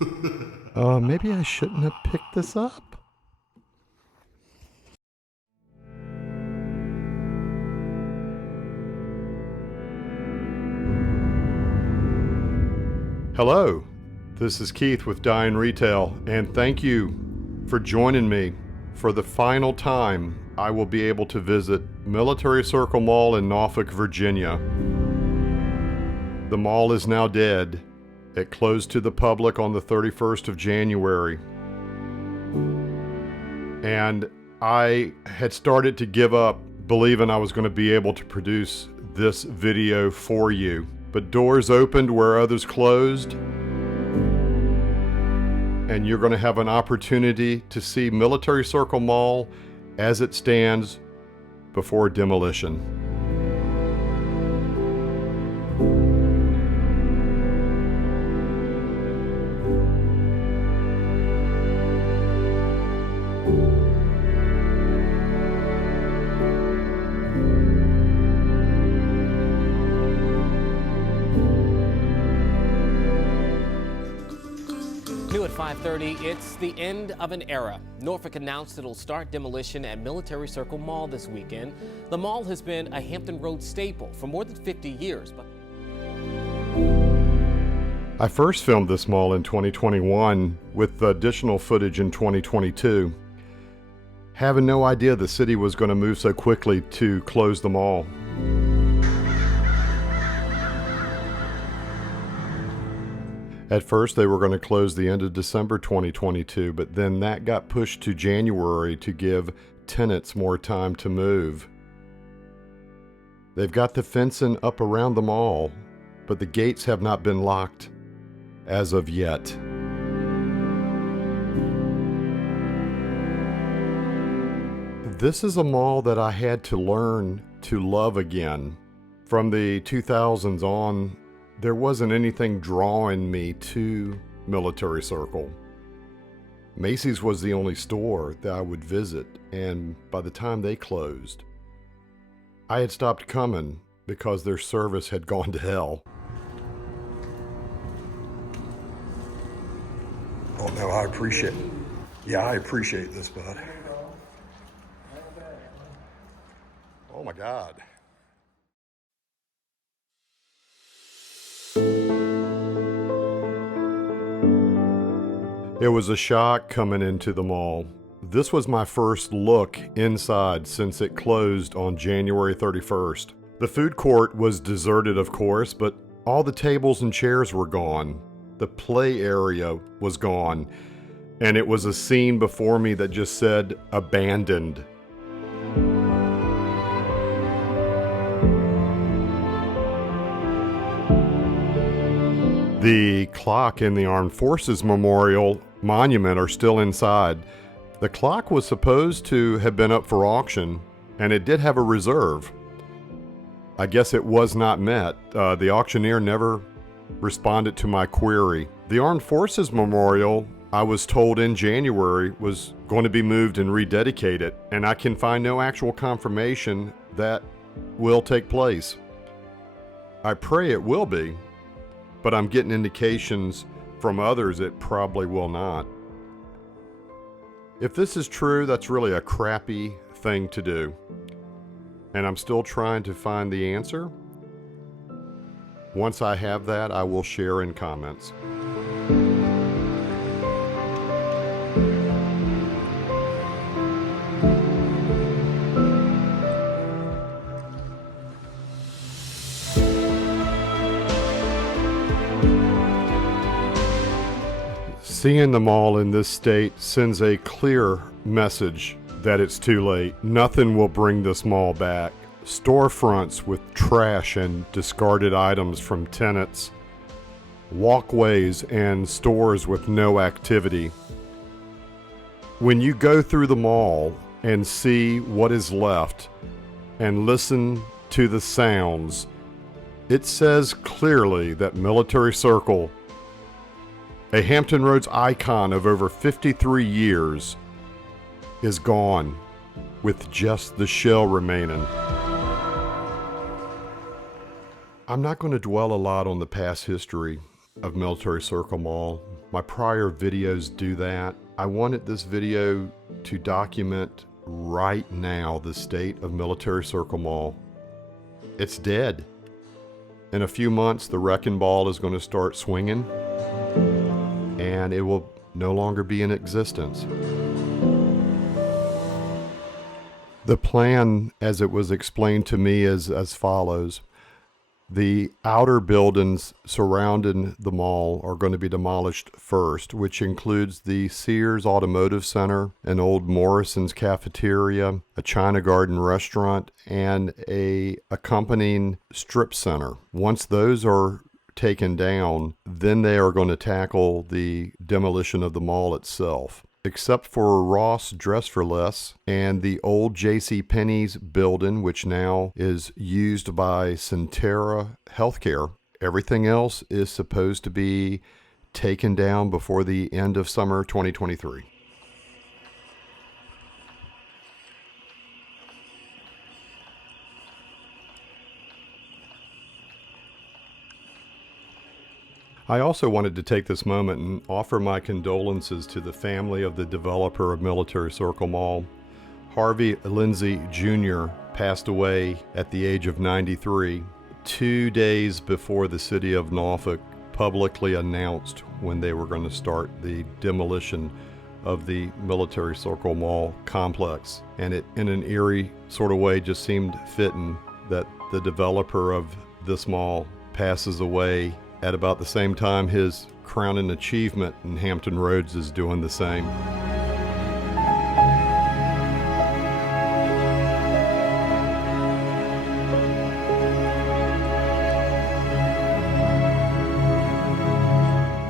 Maybe I shouldn't have picked this up. Hello, this is Keith with Dine Retail, and thank you for joining me. For the final time, I will be able to visit Military Circle Mall in Norfolk, Virginia. The mall is now dead. It closed to the public on the 31st of January. And I had started to give up believing I was going to be able to produce this video for you. But doors opened where others closed, and you're going to have an opportunity to see Military Circle Mall as it stands before demolition. New at 5:30, it's the end of an era. Norfolk announced it'll start demolition at Military Circle Mall this weekend. The mall has been a Hampton Road staple for more than 50 years. But I first filmed this mall in 2021 with additional footage in 2022. Having no idea the city was going to move so quickly to close the mall. At first, they were going to close the end of December 2022, but then that got pushed to January to give tenants more time to move. They've got the fencing up around the mall, but the gates have not been locked as of yet. This is a mall that I had to learn to love again. From the 2000s on, there wasn't anything drawing me to Military Circle. Macy's was the only store that I would visit, and by the time they closed, I had stopped coming because their service had gone to hell. Oh no, I appreciate it. Yeah, I appreciate this, bud. Oh my God. It was a shock coming into the mall. This was my first look inside since it closed on January 31st. The food court was deserted, of course, but all the tables and chairs were gone. The play area was gone, and it was a scene before me that just said abandoned. The clock in the Armed Forces Memorial Monument are still inside. The clock was supposed to have been up for auction, and it did have a reserve. I guess it was not met. The auctioneer never responded to my query. The Armed Forces Memorial, I was told in January, was going to be moved and rededicated, and I can find no actual confirmation that will take place. I pray it will be, but I'm getting indications from others it probably will not. If this is true, that's really a crappy thing to do. And I'm still trying to find the answer. Once I have that, I will share in comments. Seeing the mall in this state sends a clear message that it's too late. Nothing will bring this mall back. Storefronts with trash and discarded items from tenants, walkways and stores with no activity. When you go through the mall and see what is left and listen to the sounds, it says clearly that Military Circle, a Hampton Roads icon of over 53 years, is gone with just the shell remaining. I'm not going to dwell a lot on the past history. of Military Circle Mall. My prior videos do that. I wanted this video to document right now the state of Military Circle Mall. It's dead. In a few months, the wrecking ball is going to start swinging, and it will no longer be in existence. The plan, as it was explained to me, is as follows. The outer buildings surrounding the mall are going to be demolished first, which includes the Sears Automotive Center, an old Morrison's cafeteria, a China Garden restaurant, and a accompanying strip center. Once those are taken down, then they are going to tackle the demolition of the mall itself. Except for Ross Dress for Less and the old J.C. Penney's building, which now is used by Centera Healthcare, everything else is supposed to be taken down before the end of summer 2023. I also wanted to take this moment and offer my condolences to the family of the developer of Military Circle Mall. Harvey Lindsay Jr. passed away at the age of 93, 2 days before the city of Norfolk publicly announced when they were going to start the demolition of the Military Circle Mall complex. And it, in an eerie sort of way, just seemed fitting that the developer of this mall passes away at about the same time his crowning achievement in Hampton Roads is doing the same.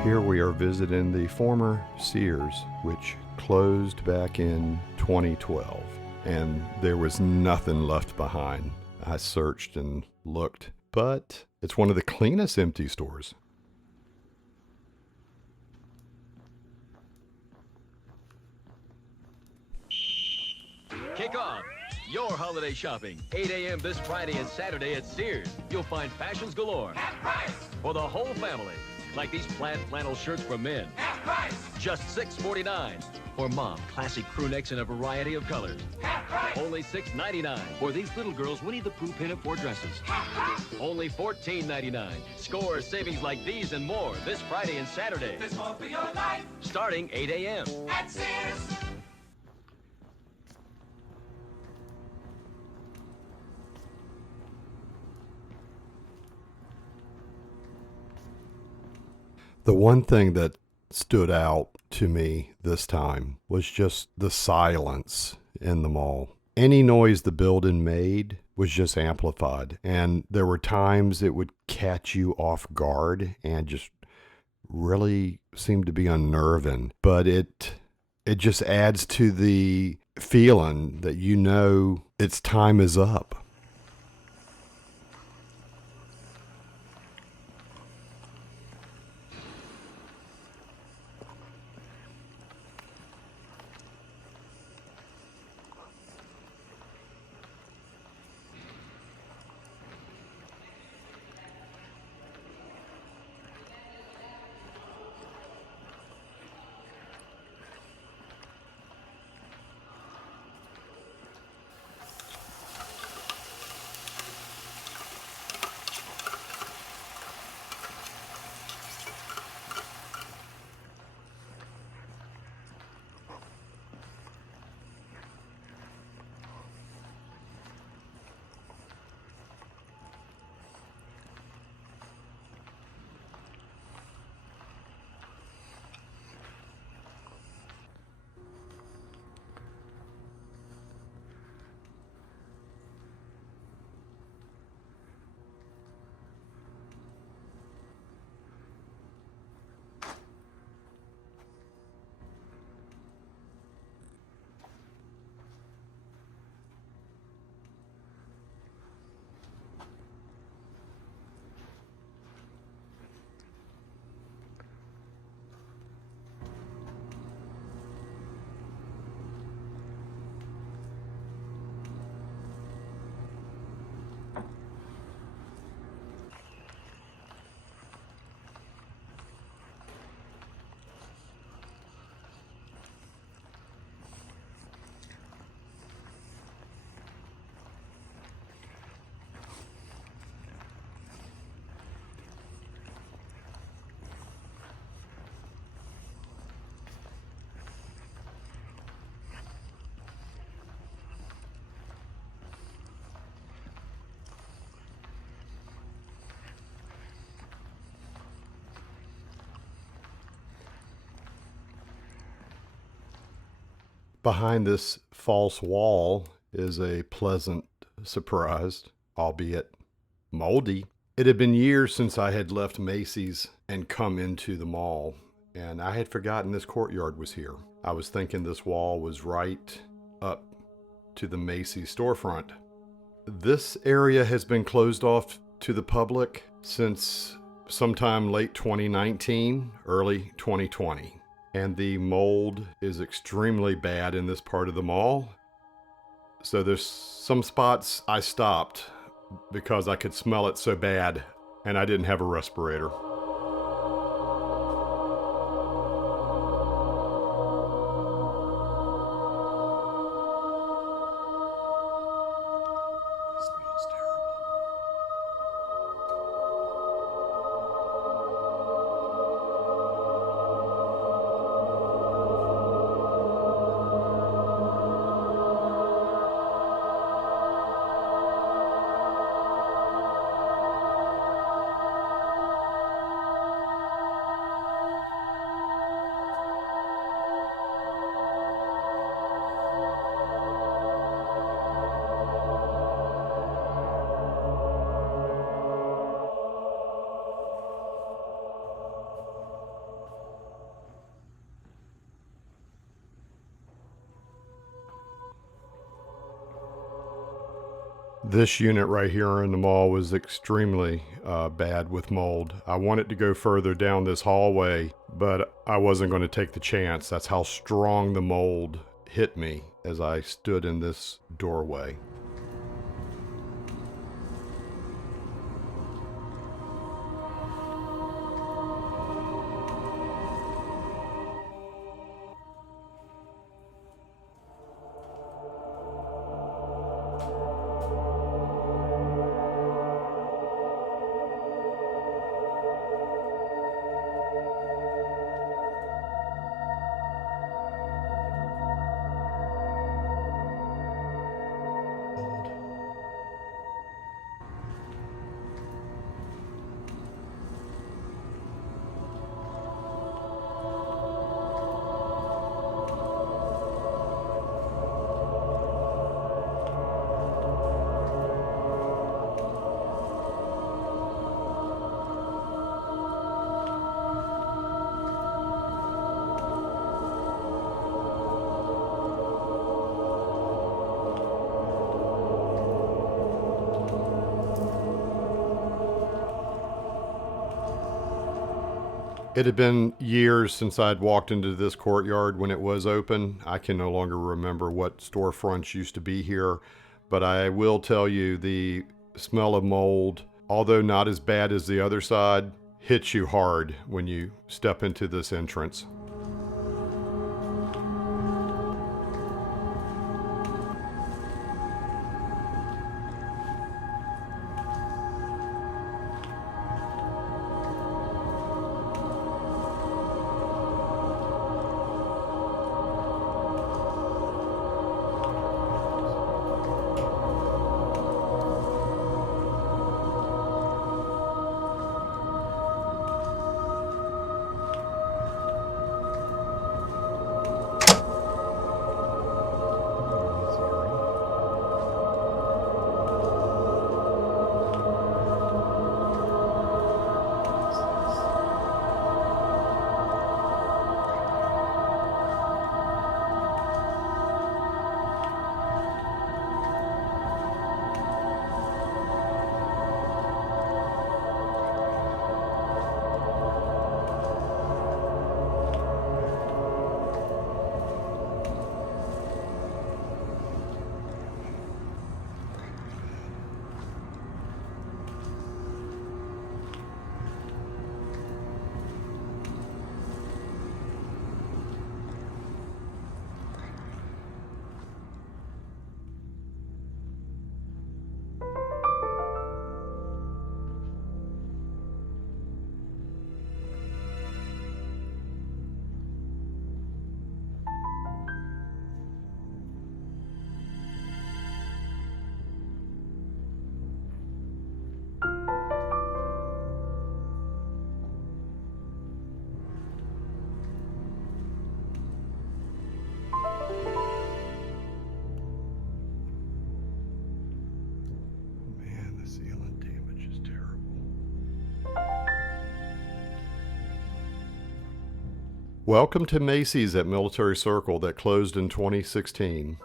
Here we are visiting the former Sears, which closed back in 2012, and there was nothing left behind. I searched and looked, but it's one of the cleanest empty stores. Kick off your holiday shopping. 8 a.m. this Friday and Saturday at Sears. You'll find fashions galore. Half price! For the whole family. Like these plaid flannel shirts for men. Half price! Just $6.49. For mom, classic crew necks in a variety of colors. Half price! Only $6.99. For these little girls, Winnie the Pooh pinafore dresses. Half price! Only $14.99. Score savings like these and more this Friday and Saturday. There's more for your life Starting 8 a.m. at Sears. The one thing that stood out to me this time was just the silence in the mall. Any noise the building made was just amplified, and there were times it would catch you off guard and just really seemed to be unnerving. But it just adds to the feeling that you know its time is up. Behind this false wall is a pleasant surprise, albeit moldy. It had been years since I had left Macy's and come into the mall, and I had forgotten this courtyard was here. I was thinking this wall was right up to the Macy's storefront. This area has been closed off to the public since sometime late 2019, early 2020. And the mold is extremely bad in this part of the mall. So there's some spots I stopped because I could smell it so bad and I didn't have a respirator. It smells terrible. This unit right here in the mall was extremely bad with mold. I wanted to go further down this hallway, but I wasn't going to take the chance. That's how strong the mold hit me as I stood in this doorway. It had been years since I'd walked into this courtyard when it was open. I can no longer remember what storefronts used to be here, but I will tell you the smell of mold, although not as bad as the other side, hits you hard when you step into this entrance. Welcome to Macy's at Military Circle that closed in 2016.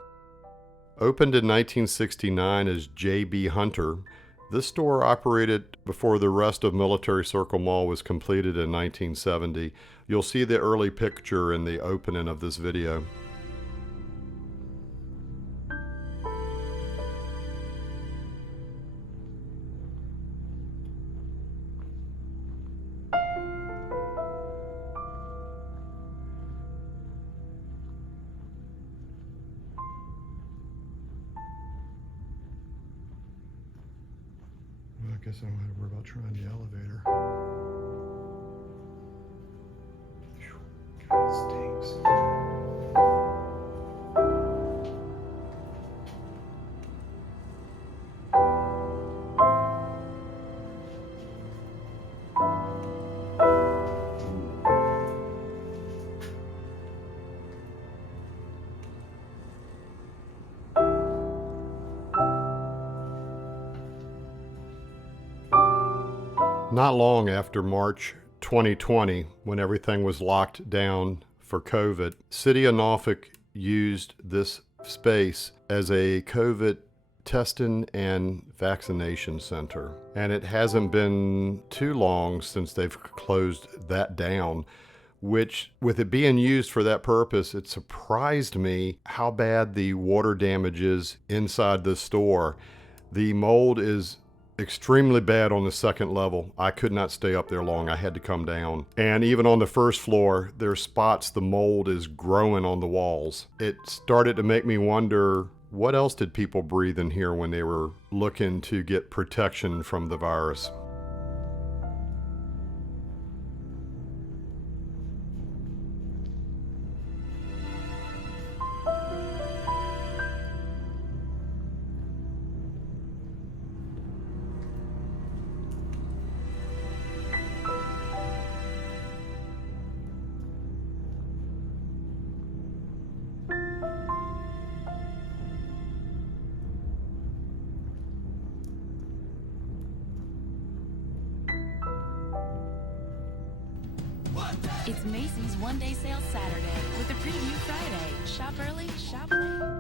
Opened in 1969 as J.B. Hunter, this store operated before the rest of Military Circle Mall was completed in 1970. You'll see the early picture in the opening of this video. I guess I don't have to worry about trying the elevator. Phew, God, it stinks. Not long after March 2020, when everything was locked down for COVID, City of Norfolk used this space as a COVID testing and vaccination center. And it hasn't been too long since they've closed that down, which, with it being used for that purpose, it surprised me how bad the water damage is inside the store. The mold is extremely bad on the second level. I could not stay up there long. I had to come down. And even on the first floor, there's spots the mold is growing on the walls. It started to make me wonder, what else did people breathe in here when they were looking to get protection from the virus? It's Macy's one-day sale Saturday with a preview Friday. Shop early, shop late.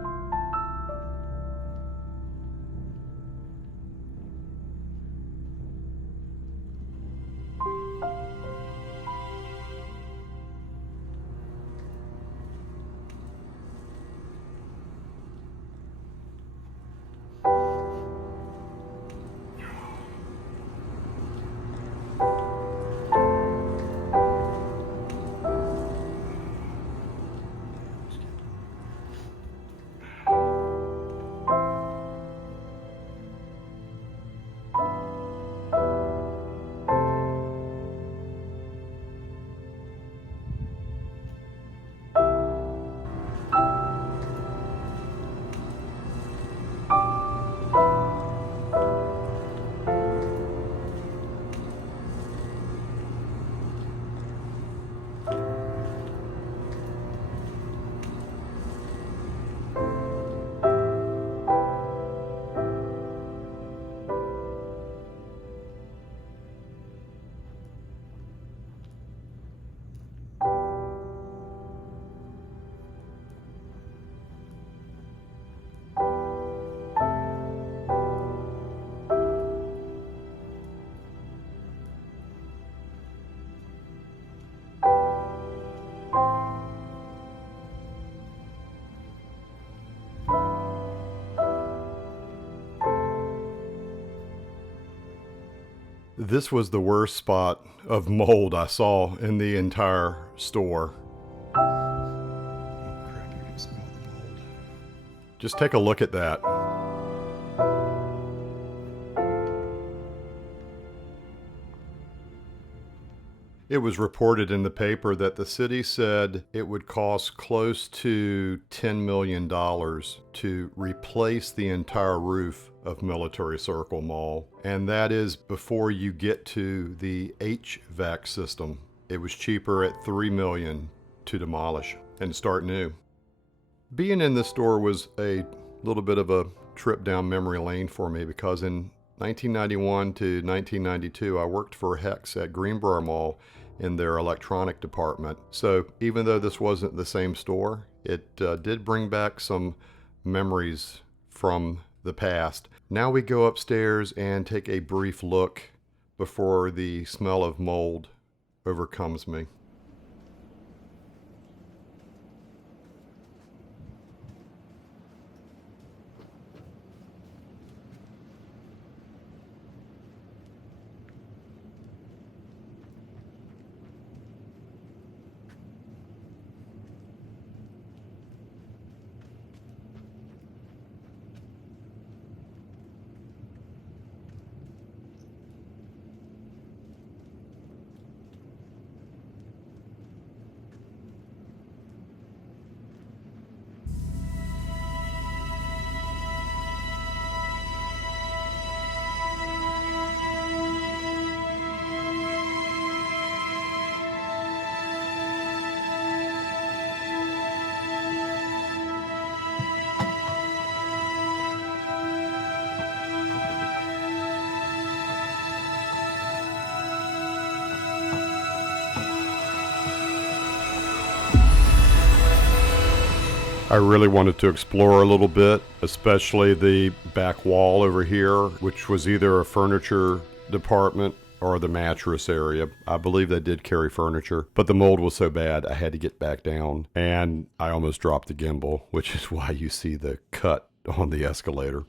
This was the worst spot of mold I saw in the entire store. Oh crap, I can smell the mold. Just take a look at that. It was reported in the paper that the city said it would cost close to $10 million to replace the entire roof of Military Circle Mall. And that is before you get to the HVAC system. It was cheaper at $3 million to demolish and start new. Being in the store was a little bit of a trip down memory lane for me, because in 1991 to 1992, I worked for Hex at Greenbrier Mall in their electronic department. So even though this wasn't the same store, it did bring back some memories from the past. Now we go upstairs and take a brief look before the smell of mold overcomes me. I really wanted to explore a little bit, especially the back wall over here, which was either a furniture department or the mattress area. I believe they did carry furniture, but the mold was so bad I had to get back down, and I almost dropped the gimbal, which is why you see the cut on the escalator.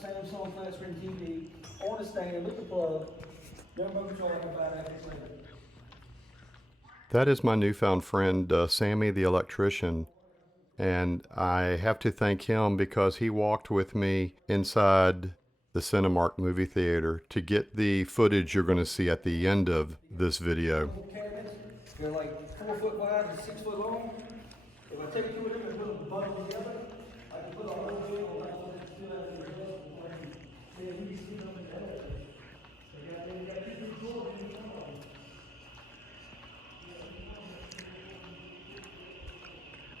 Samsung flat screen TV on a stand with the plug. No motor charge about that later. That is my newfound friend, Sammy the electrician. And I have to thank him because he walked with me inside the Cinemark movie theater to get the footage you're going to see at the end of this video. Cabinets, they're like 4 foot wide and 6 foot long. If I take two of them and put them bundled together, I can put a whole thing on top of it.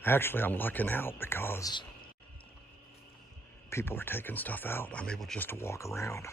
Actually, I'm lucking out because people are taking stuff out. I'm able just to walk around.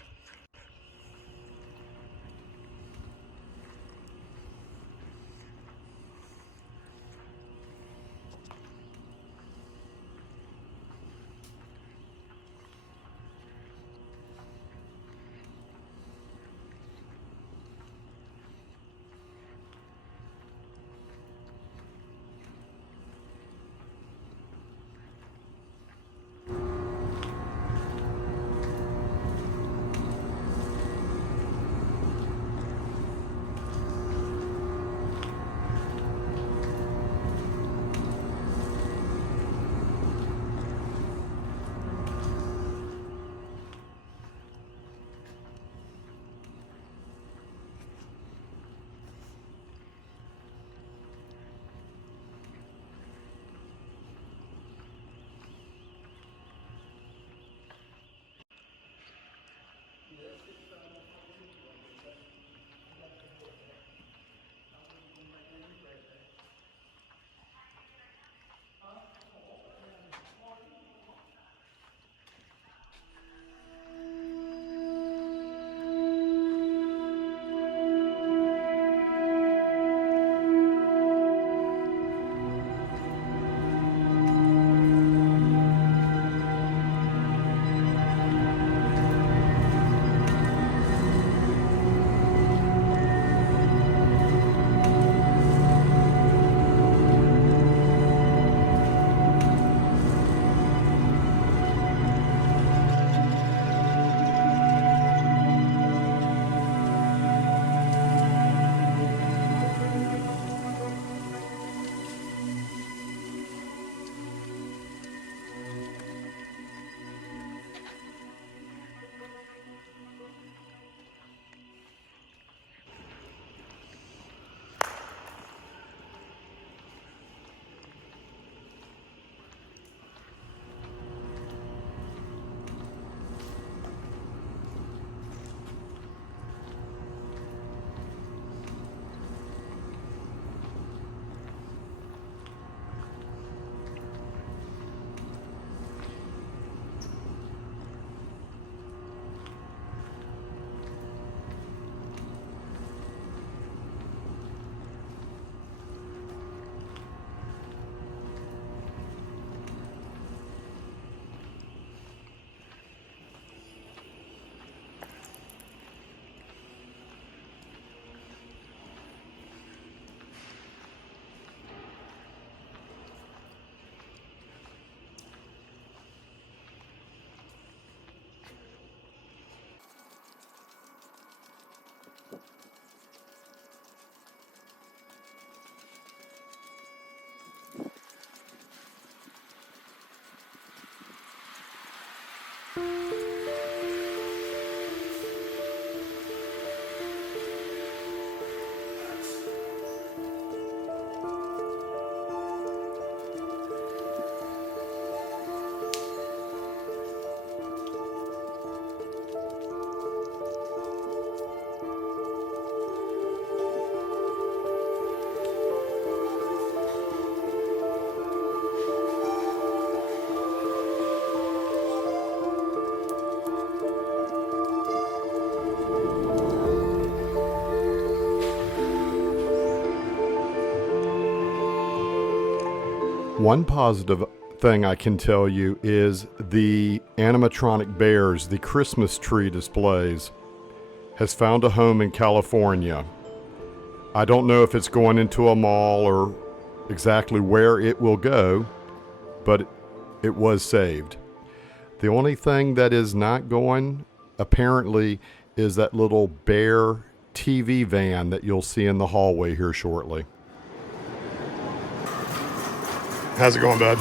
One positive thing I can tell you is the animatronic bears, the Christmas tree displays, has found a home in California. I don't know if it's going into a mall or exactly where it will go, but it was saved. The only thing that is not going, apparently, is that little bear TV van that you'll see in the hallway here shortly. How's it going, bud?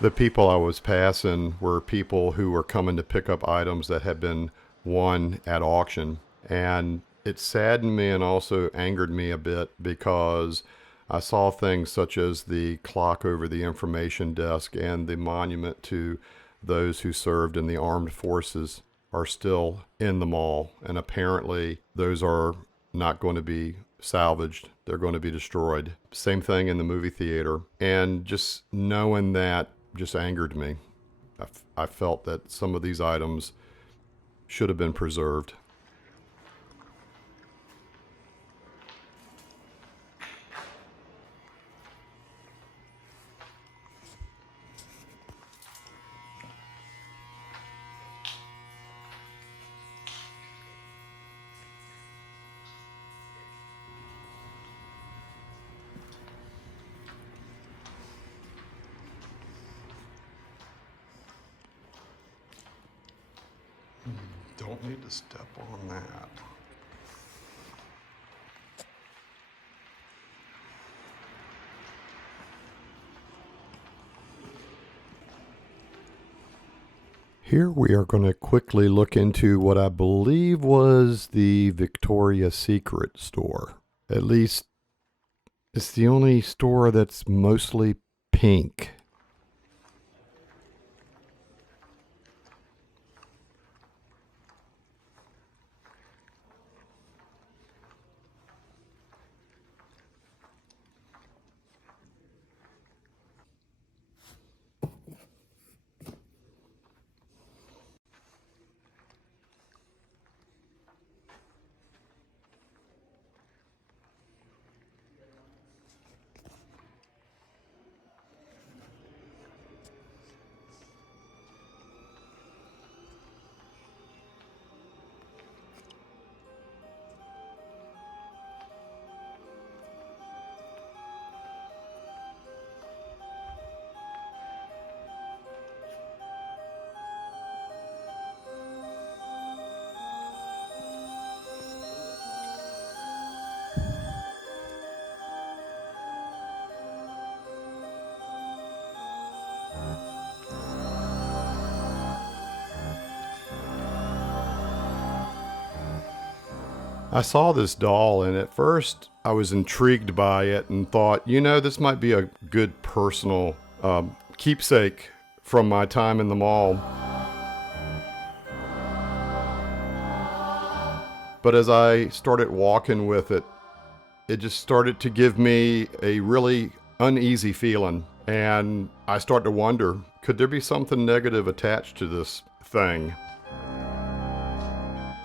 The people I was passing were people who were coming to pick up items that had been won at auction. And it saddened me and also angered me a bit because I saw things such as the clock over the information desk and the monument to those who served in the armed forces are still in the mall. And apparently those are not going to be salvaged. They're going to be destroyed. Same thing in the movie theater. And just knowing that just angered me. I felt that some of these items should have been preserved. Don't need to step on that. Here we are going to quickly look into what I believe was the Victoria's Secret store. At least it's the only store that's mostly pink. I saw this doll, and at first I was intrigued by it and thought, this might be a good personal keepsake from my time in the mall. But as I started walking with it, it just started to give me a really uneasy feeling. And I started to wonder, could there be something negative attached to this thing?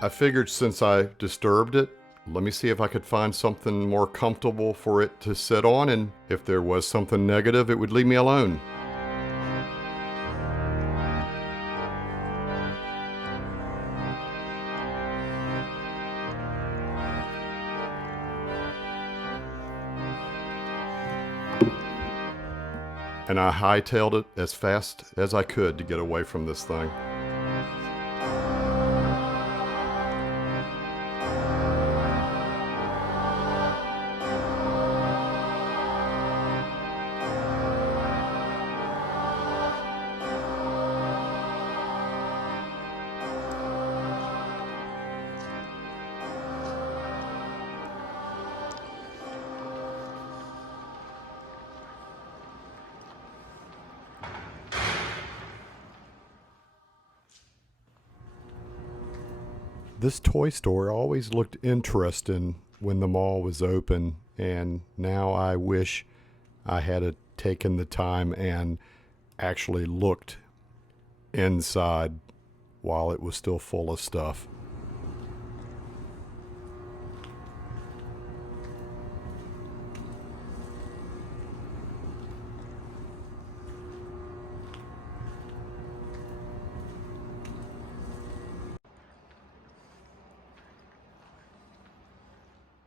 I figured since I disturbed it, let me see if I could find something more comfortable for it to sit on, and if there was something negative, it would leave me alone. And I hightailed it as fast as I could to get away from this thing. This toy store always looked interesting when the mall was open, and now I wish I had taken the time and actually looked inside while it was still full of stuff.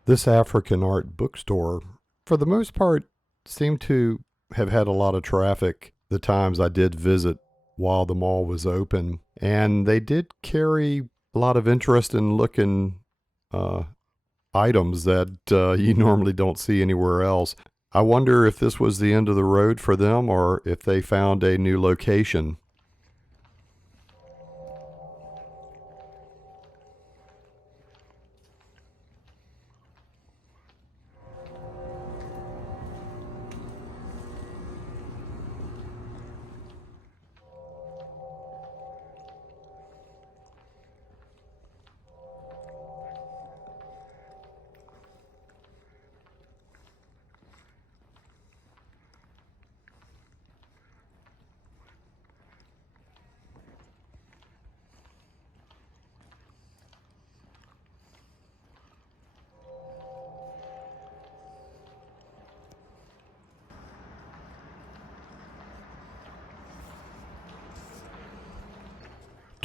This African art bookstore, for the most part, seemed to have had a lot of traffic the times I did visit while the mall was open. And they did carry a lot of interesting looking items that you normally don't see anywhere else. I wonder if this was the end of the road for them or if they found a new location.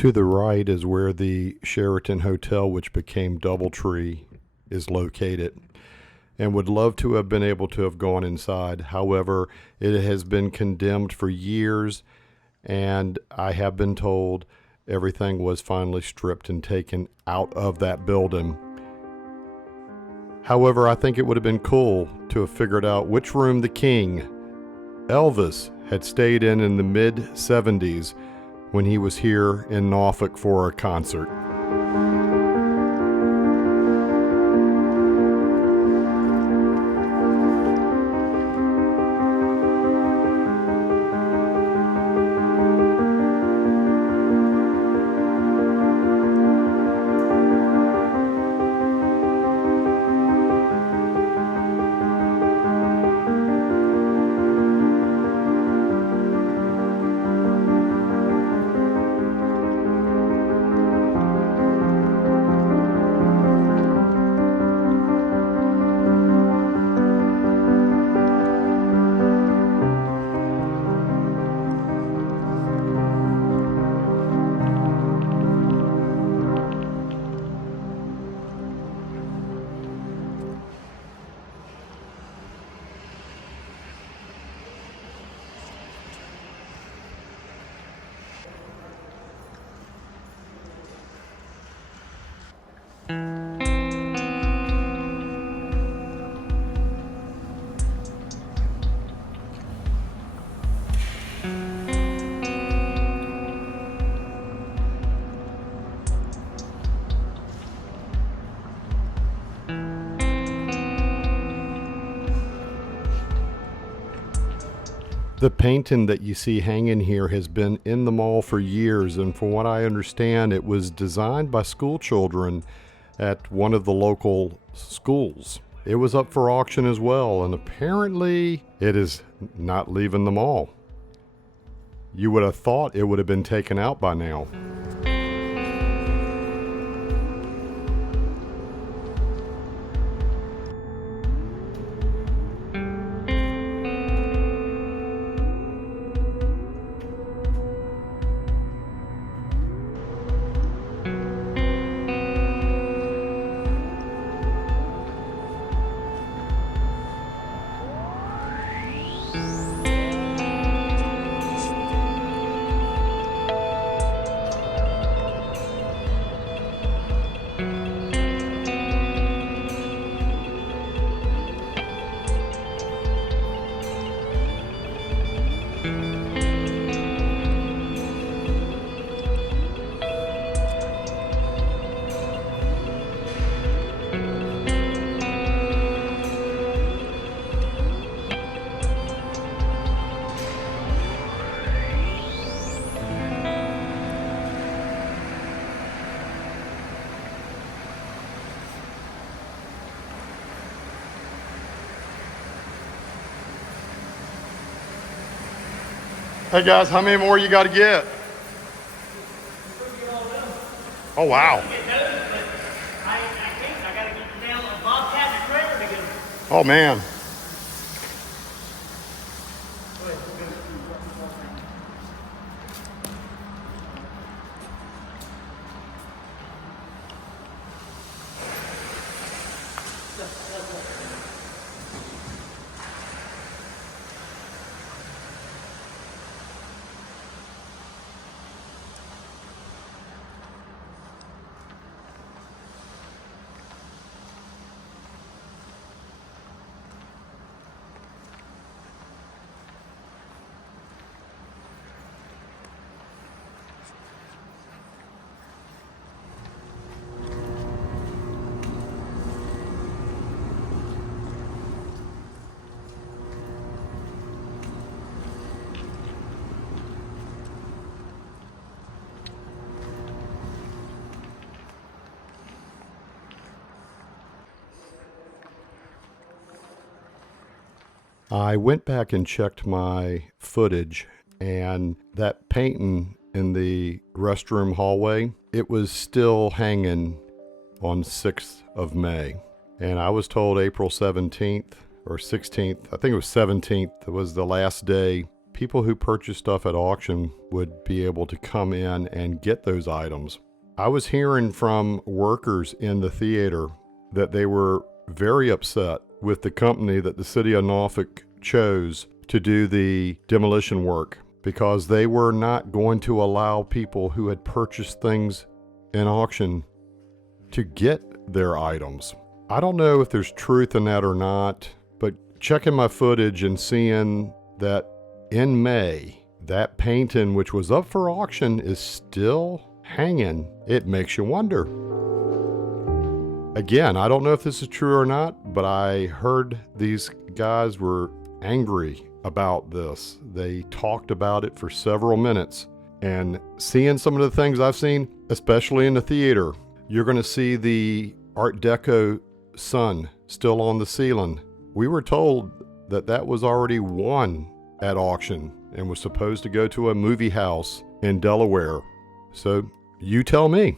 To the right is where the Sheraton Hotel, which became Doubletree, is located, and would love to have been able to have gone inside. However, it has been condemned for years, and I have been told everything was finally stripped and taken out of that building. However, I think it would have been cool to have figured out which room the king, Elvis, had stayed in the mid-70s when he was here in Norfolk for a concert. The painting that you see hanging here has been in the mall for years, and from what I understand, it was designed by school children at one of the local schools. It was up for auction as well, and apparently it is not leaving the mall. You would have thought it would have been taken out by now. Hey guys, how many more you got to get? Oh wow. Oh man. I went back and checked my footage, and that painting in the restroom hallway, it was still hanging on 6th of May. And I was told April 17th or 16th, I think it was 17th, was the last day people who purchased stuff at auction would be able to come in and get those items. I was hearing from workers in the theater that they were very upset with the company that the city of Norfolk chose to do the demolition work, because they were not going to allow people who had purchased things in auction to get their items. I don't know if there's truth in that or not, but checking my footage and seeing that in May, that painting, which was up for auction, is still hanging, it makes you wonder. Again, I don't know if this is true or not, but I heard these guys were angry about this. They talked about it for several minutes, and seeing some of the things I've seen, especially in the theater, you're going to see the Art Deco sun still on the ceiling. We were told that that was already won at auction and was supposed to go to a movie house in Delaware. So you tell me.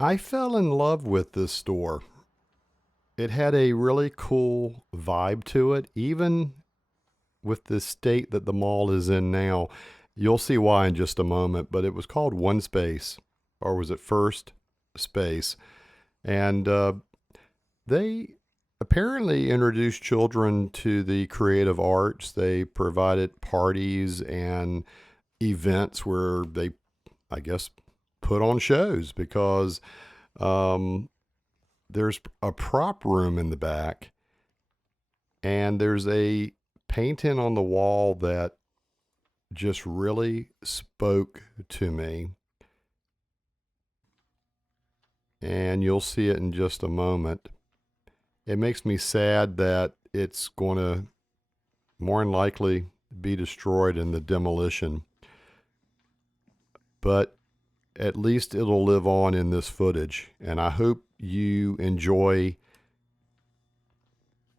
I fell in love with this store. It had a really cool vibe to it, even with the state that the mall is in now. You'll see why in just a moment, but it was called One Space, or was it First Space? And they apparently introduced children to the creative arts. They provided parties and events where they, I guess, put on shows, because there's a prop room in the back, and there's a painting on the wall that just really spoke to me. And you'll see it in just a moment. It makes me sad that it's going to more than likely be destroyed in the demolition. But at least it'll live on in this footage. And I hope you enjoy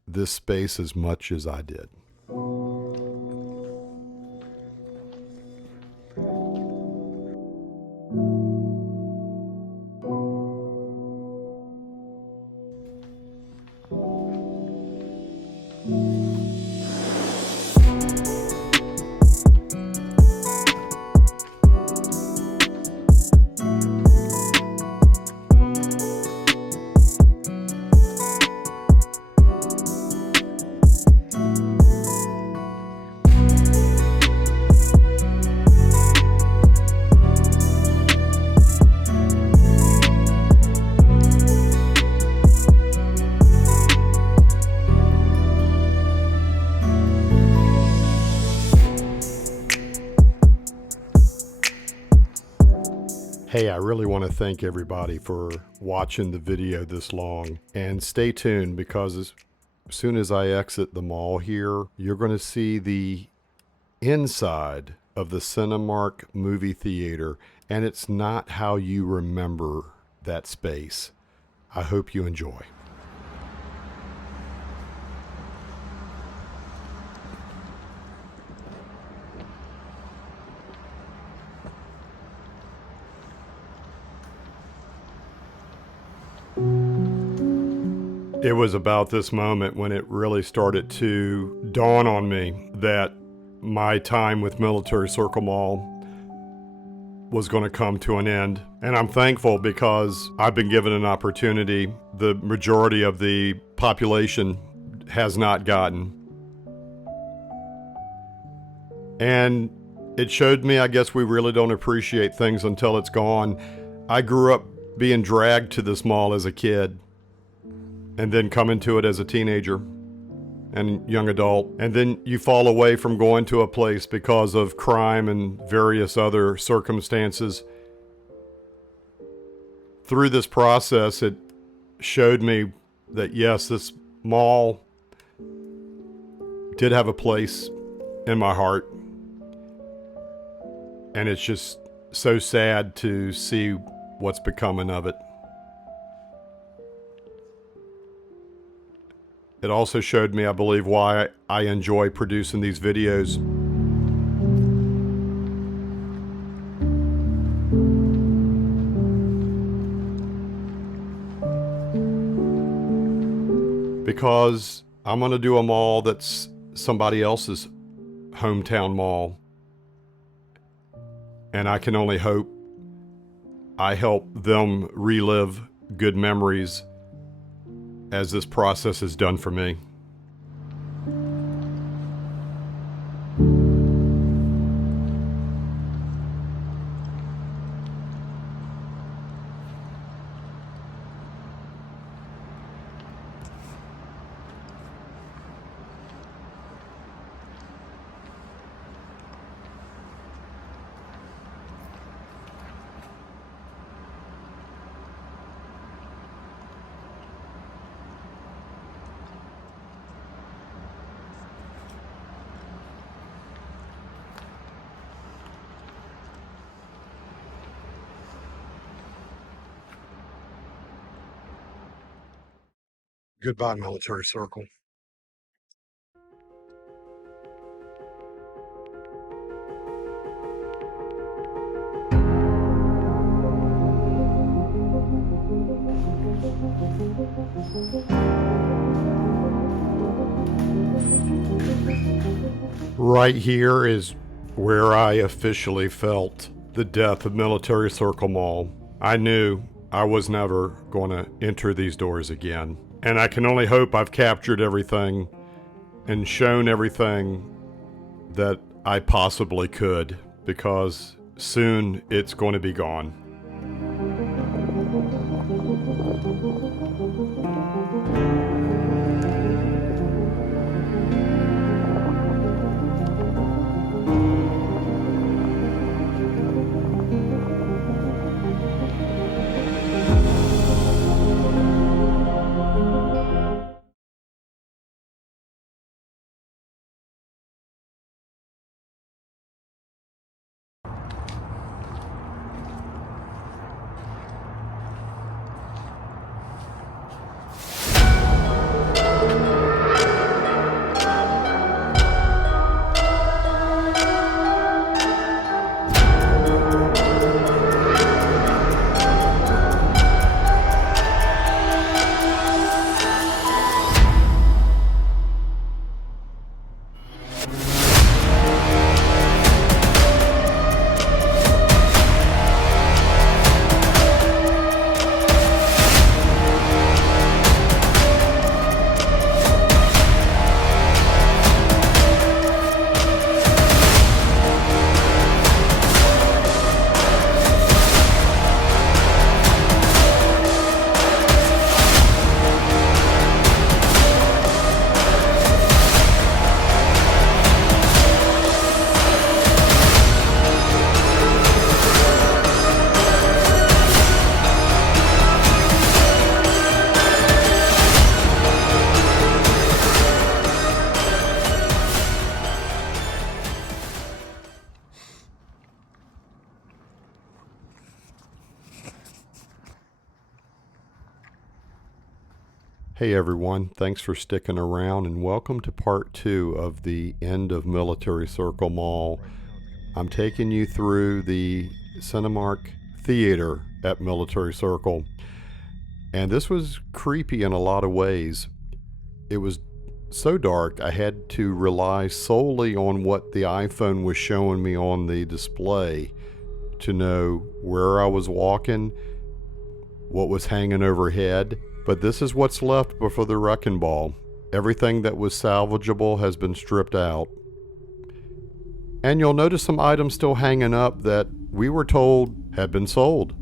this space as much as I did. Hey, I really want to thank everybody for watching the video this long. And stay tuned, because as soon as I exit the mall here, you're going to see the inside of the Cinemark movie theater. And it's not how you remember that space. I hope you enjoy. It was about this moment when it really started to dawn on me that my time with Military Circle Mall was going to come to an end. And I'm thankful because I've been given an opportunity the majority of the population has not gotten. And it showed me, I guess we really don't appreciate things until it's gone. I grew up being dragged to this mall as a kid, and then coming to it as a teenager and young adult. And then you fall away from going to a place because of crime and various other circumstances. Through this process, it showed me that yes, this mall did have a place in my heart. And it's just so sad to see what's becoming of it. It also showed me, I believe, why I enjoy producing these videos. Because I'm going to do a mall that's somebody else's hometown mall. And I can only hope I help them relive good memories as this process is done for me. Goodbye, Military Circle. Right here is where I officially felt the death of Military Circle Mall. I knew I was never going to enter these doors again. And I can only hope I've captured everything and shown everything that I possibly could, because soon it's going to be gone. Hey everyone, thanks for sticking around and welcome to part 2 of the end of Military Circle Mall. I'm taking you through the Cinemark theater at Military Circle, and this was creepy in a lot of ways. It was so dark I had to rely solely on what the iPhone was showing me on the display to know where I was walking, what was hanging overhead. But this is what's left before the wrecking ball. Everything that was salvageable has been stripped out. And you'll notice some items still hanging up that we were told had been sold.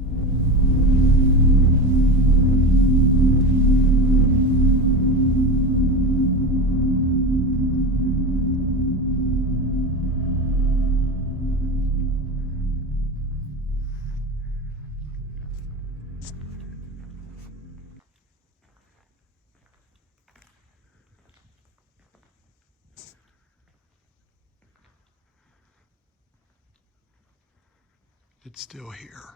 It's still here.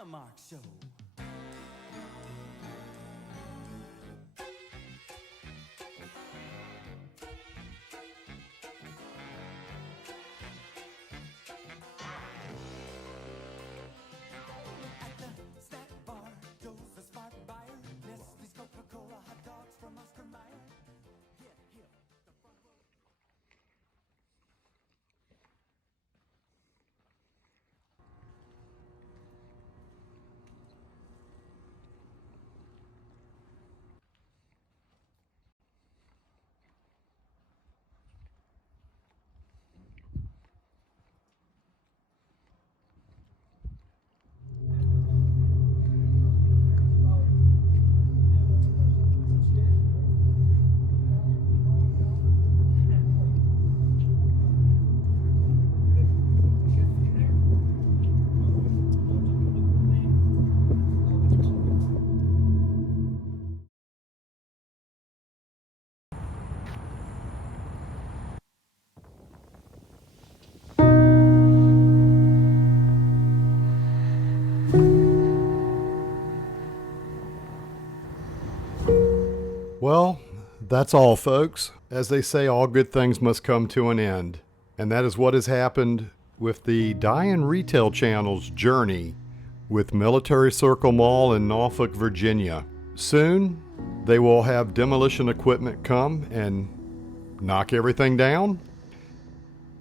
Cinemark show. At the snack bar, Joe's a smart buyer. Nestle's Coca-Cola, hot dogs from Oscar Mayer. Get him the front row. Well, that's all, folks. As they say, all good things must come to an end. And that is what has happened with the Die-In Retail Channel's journey with Military Circle Mall in Norfolk, Virginia. Soon, they will have demolition equipment come and knock everything down,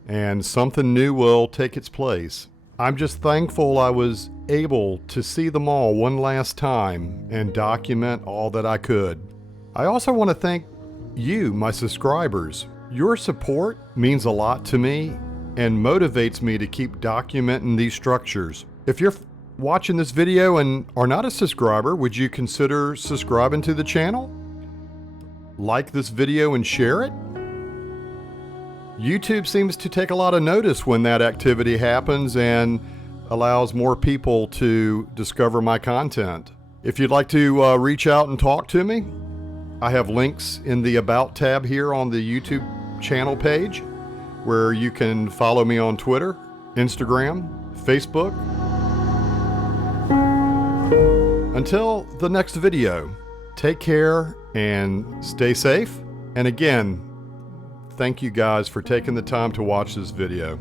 and something new will take its place. I'm just thankful I was able to see the mall one last time and document all that I could. I also want to thank you, my subscribers. Your support means a lot to me and motivates me to keep documenting these structures. If you're watching this video and are not a subscriber, would you consider subscribing to the channel? Like this video and share it? YouTube seems to take a lot of notice when that activity happens and allows more people to discover my content. If you'd like to reach out and talk to me, I have links in the About tab here on the YouTube channel page where you can follow me on Twitter, Instagram, Facebook. Until the next video, take care and stay safe. And again, thank you guys for taking the time to watch this video.